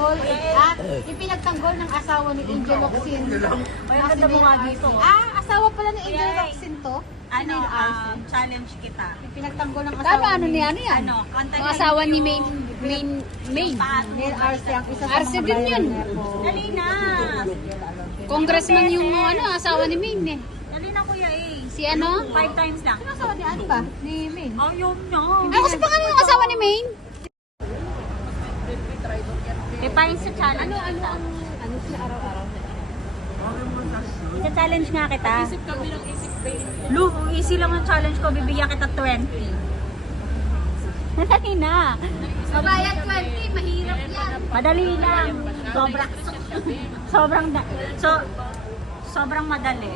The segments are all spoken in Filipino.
ipinagtanggol, ipinagtanggol ng asawa ni Angel Locsin. May ganda mo nga dito. Asawa pala ni Angel Locsin to? Ano, challenge kita. Ipinagtanggol ng asawa Ano yan? Ano, Ang asawa ni Main. Neil Arce, ang isa sa Arce mga din yun. billionaire po. Dali na. Congressman yung asawa ni Main eh. Dali na kuya eh. Si ano? 5 times lang. Sino asawa ni ano ba? Ni Main? Ayaw na. Ano kasi pangalan yung asawa ni Main? Ipain sa challenge. Ano sila araw-araw? Sa challenge nga kita. Isip kami ng isip Lu, easy lang ang challenge ko. Bibigyan kita 20. Dali na. Bayad 20, mahirap yan. Madali lang. Sobrang madali.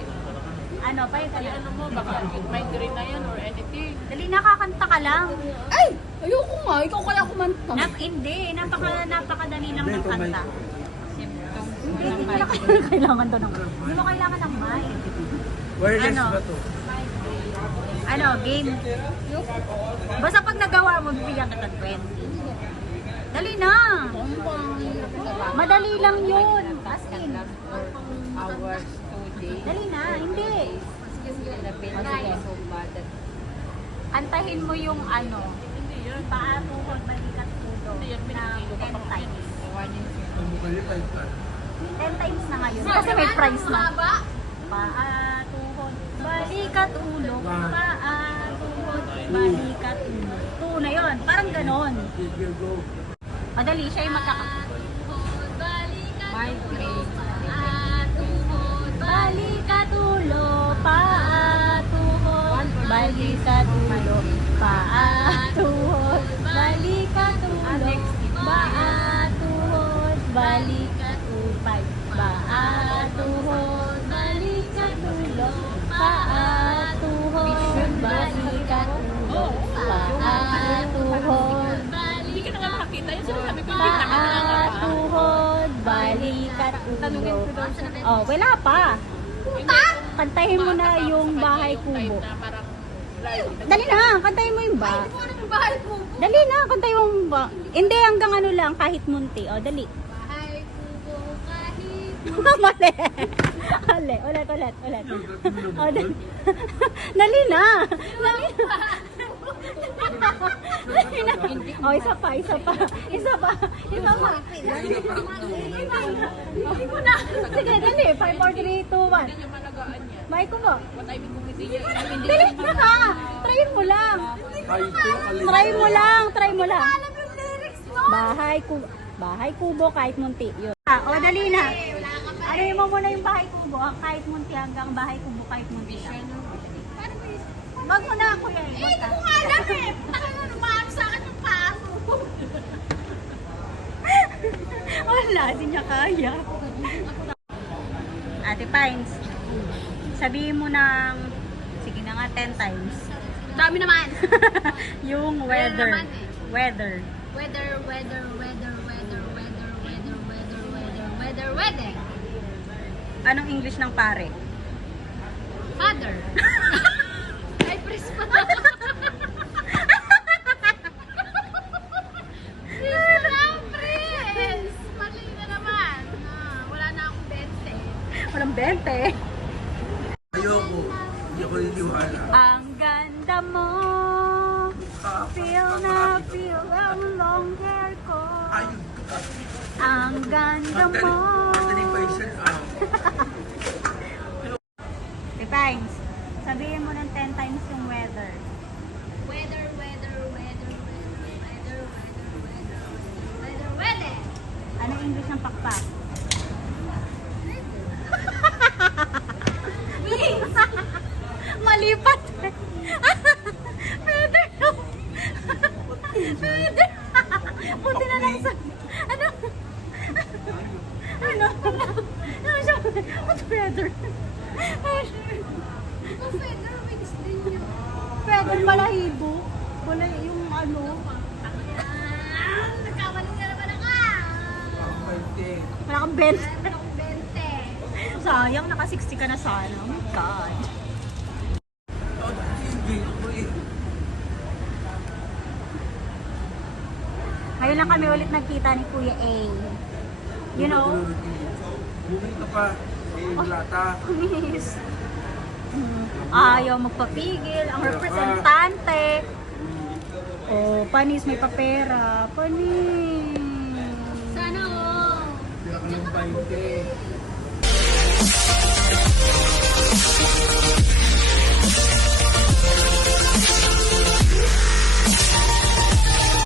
Ano, pa yun? Ano mo, baka migraine na yan or anything. Dali na, kakanta ka lang. Ay! Ayoko nga. Ikaw kaya kumanta. Hindi, napakadali lang ng kanta. Hindi mo kailangan to ng Hindi mo kailangan ng mic. Wireless Ano? ba to? Ano, game. Basta pag nagawa mo, bibigyan kita 20. Dali na. Madali lang yun. As in. Hours, 2 days. Dali na, hindi. Antahin mo yung ano. Paa, tuhod, balikat, tulo. Na 10 times. 10 times na ngayon. Kasi may price na. Paa, tuhod, balikat, ulo. Paa, tuhod, balikat, ulo. Tulo na yun. Parang ganon. Madali siya yung Migraine. balikat, ulo. Paa, tuhod, balikat, ulo. Paa, tuhod, balikat, ulo. Paa, tuhod, balikat, upay. Paa, tuhod, balikat, ulo. Paa, tuhod, balikat, ulo. Paa, tuhod, Hindi ka na nga makakita. Yung sinasabi ko, hindi ka na paa, tuhod, balikat, ulo. Oh, wala pa. Kantahin mo na yung bahay kubo. na parang Dali na, kantahin mo yung ba. Dali na, kantahin mo yung ba. Hindi, hanggang ano lang, kahit munti. O, dali. Mali. Mali. Ulit. O, dali. Dali na. Dali na. Dali na. O, isa pa. Sige, dali. 5, 4, 3, 2, 1. yung malagaan niya. May ko ba? What I mean kung hindi niya. Dali na ka. Try mo lang. Try mo lang. Bahay kubo kahit munti. Yun. O, dali na. Ano mo muna yung bahay kubo, kahit munti hanggang bahay kubo kahit munti. Wag mo na ako yan. Hindi ko nga alam eh. Paano sa akin yung paano? Wala, di niya kaya. Ate Pines, sabihin mo ng, sige na nga, 10 times. Dami naman. Yung weather. naman eh. Weather. Weather. Anong English ng pare? Father. Ay, pres pa. Pres. Mali na naman. Wala na akong 20. Walang 20. Ayoko. Hindi ako niniwala. Ang ganda mo. Feel ang long hair ko. Ayun. Ang ganda mo. Madaling pa isa. Depends. Sabihin mo ng 10 times yung weather. Weather. Anong English ng pakpak? Malipat. Weather. Weather. Buti na lang sa... Ano? Ano siya? What's weather? Weather balahibo. Wala yung ano. Nagkamali na naman ako. Wala kang 20. Anong 20? Sayang, naka 60 ka na sana. Oh my God. Ngayon lang kami ulit nagkita ni Kuya A. You know? Bumili ka pa. Eh, wala ta. Miss. Ayaw magpapigil. Ang representante. Oh, panis may papera. Panis. Sana all. Hindi ka ng 20.